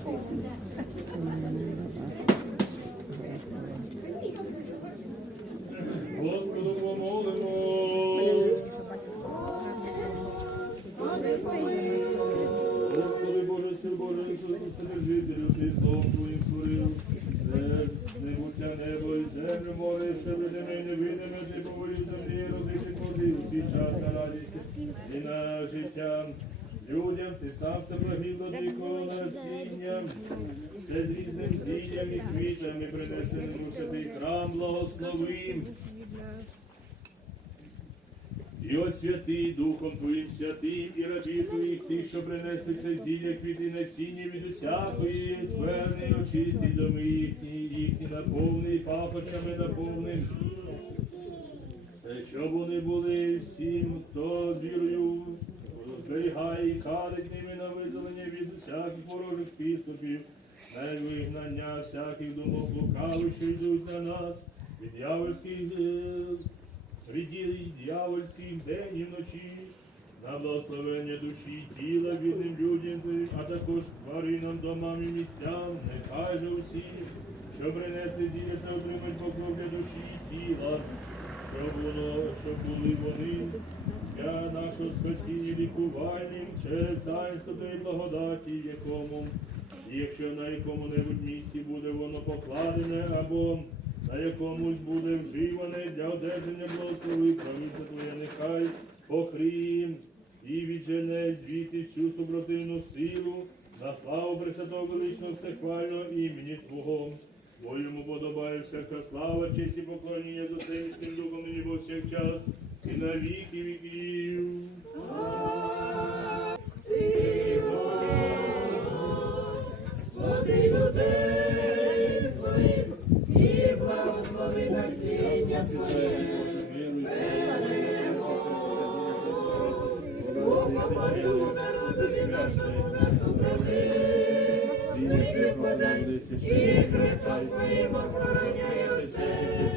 Господу помолимо. Господи Боже, сил Боже, Вседержителю, Ти словом Твоїм створив, небуття небо і землю, море, все видиме і невидиме, Ти повелів землі, родити плоди у свій час на і на життя. Людям ти сам це благів до дикого насіння, це з різним зіллям і квітами принесеним у святий храм благословим. І освяти Духом Твоїм святим і рабів Твоїх ці, що принесли це зілля квіти насіння від усякої скверни, очисти доми їхні, їхні наповни, наповним. Та щоб вони були всім, хто вірою зберігає і харить ними на визволення від усяких ворожих підступів, на вигнання всяких думок лукавих, що йдуть на нас, від дьявольських е, приділ дьявольських день і вночі, на благословення душі і тіла бідним людям, а також тваринам, домам і місцям, нехай же усі, що принесли зілля, отримать поклон душі і тіла, щоб воно, щоб були вони для нашого спасіння лікуванням через таїнство тої благодаті, якому, і якщо на якому-небудь місці буде воно покладене або на якомусь буде вживане для одержання благослови, правиця твоя нехай покриєм і віджене звідти всю супротивну силу на славу Пресвятого величного всехвального імені Твого. Йому подобає всяка слава, честь і поклоніння за цим і з тим духом і і на віки віків. Своди людей твоїх і благослови насіння твоє. Богу народові нашому нас управи. І Христа твоїм охорони.